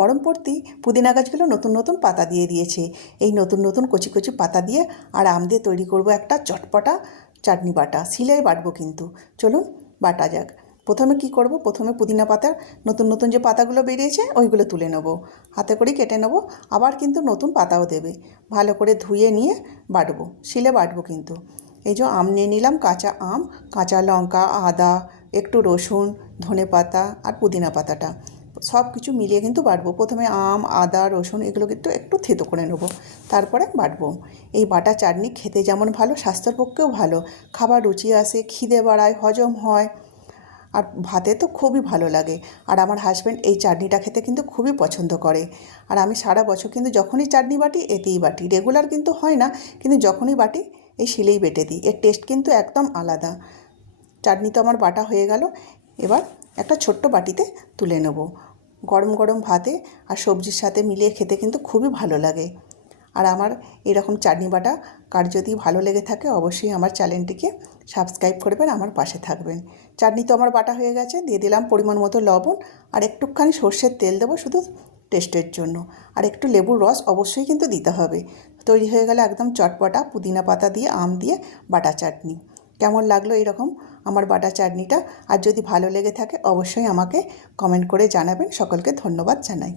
গরম পড়তেই পুদিনা গাছগুলো নতুন নতুন পাতা দিয়ে দিয়েছে। এই নতুন নতুন কচি কচি পাতা দিয়ে আর আম দিয়ে তৈরি করব একটা চটপটা চাটনি বাটা। শিলেই বাটবো কিন্তু। চলুন বাটা যাক। প্রথমে কি করব, প্রথমে পুদিনা পাতার নতুন নতুন যে পাতাগুলো বেরিয়েছে ওইগুলো তুলে নেব, হাতে করে কেটে নেব। আবার কিন্তু নতুন পাতাও দেবে। ভালো করে ধুয়ে নিয়ে বাটবো, শিলে বাটবো কিন্তু। এই যে আম নিয়ে নিলাম, কাঁচা আম, কাঁচা লঙ্কা, আদা, একটু রসুন, ধনেপাতা আর পুদিনা পাতাটা সব কিছু মিলিয়ে কিন্তু বাটবো। প্রথমে আম, আদা, রসুন এগুলো কিন্তু একটু থেতো করে নেব, তারপরে বাটবো। এই বাটা চাটনি খেতে যেমন ভালো, স্বাস্থ্যের পক্ষেও ভালো। খাবার রুচি আসে, খিদে বাড়ায়, হজম হয়, আর ভাতে তো খুবই ভালো লাগে। আর আমার হাজব্যান্ড এই চাটনিটা খেতে কিন্তু খুবই পছন্দ করে। আর আমি সারা বছর কিন্তু যখনই চাটনি বাটি এতেই বাটি, রেগুলার কিন্তু হয় না, কিন্তু যখনই বাটি এই শিলেই বেটে দিই। এর টেস্ট কিন্তু একদম আলাদা। চাটনি তো আমার বাটা হয়ে গেল। এবার একটা ছোট্ট বাটিতে তুলে নেব। গরম গরম ভাতে আর সবজির সাথে মিলিয়ে খেতে কিন্তু খুবই ভালো লাগে। আর আমার এরকম চাটনি বাটা কার যদি ভালো লেগে থাকে অবশ্যই আমার চ্যানেলটিকে সাবস্ক্রাইব করবেন, আমার পাশে থাকবেন। চাটনি তো আমার বাটা হয়ে গেছে, দিয়ে দিলাম পরিমাণ মতো লবণ আর একটুখানি সর্ষের তেল দেবো শুধু টেস্টের জন্য। আর একটু লেবুর রস অবশ্যই কিন্তু দিতে হবে। তৈরি হয়ে গেল একদম চটপটা পুদিনা পাতা দিয়ে আম দিয়ে বাটা চাটনি। কেমন লাগলো এরকম আমার বাটা চাটনিটা? আর যদি ভালো লেগে থাকে অবশ্যই আমাকে কমেন্ট করে জানাবেন। সকলকে ধন্যবাদ জানাই।